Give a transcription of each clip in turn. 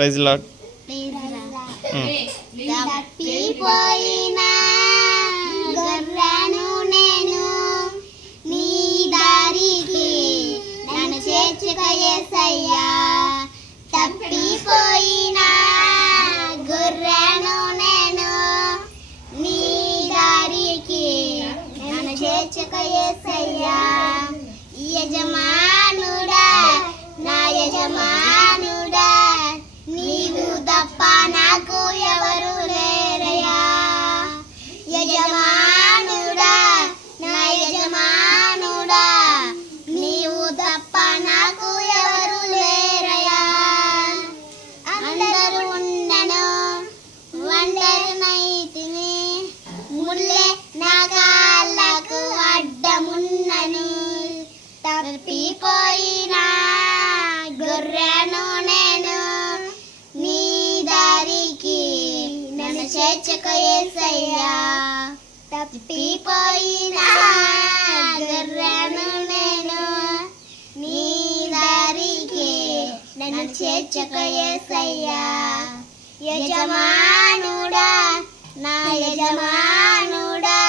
Praise lord. తప్పిపోయిన గొర్రెను నేను, నీ దారికి నన్ను చేర్చుక యేసయ్యా. తప్పిపోయిన గొర్రెను నేను, నీ దారికి నన్ను చేర్చుక యేసయ్యా. యజమానుడా, నా యజమానుడా, నీవు తప్ప నాకు ఎవరు లేరయ్యా. యజమానుడా, నా యజమానుడా, నీవు తప్ప నాకు ఎవరు లేరయ్యా. అందరూ ఉండను ఒంటరినైతిని, ముల్లే నా కాళ్ళకు అడ్డమున్నను. తప్పిపోయిన గొర్రెను నేను, నీ దారికి నన్ను చేర్చుక యేసయ్యా. తప్పిపోయిన గొర్రెను నేను, నీ దారికి నన్ను చేర్చుక యేసయ్యా. యజమానుడా, నా యజమానుడా,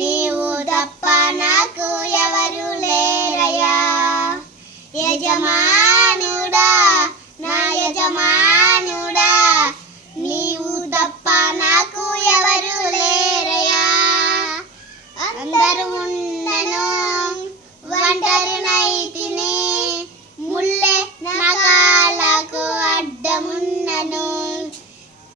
నీవు తప్ప నాకు ఎవరు లేరయ్యా. యజమానుడా,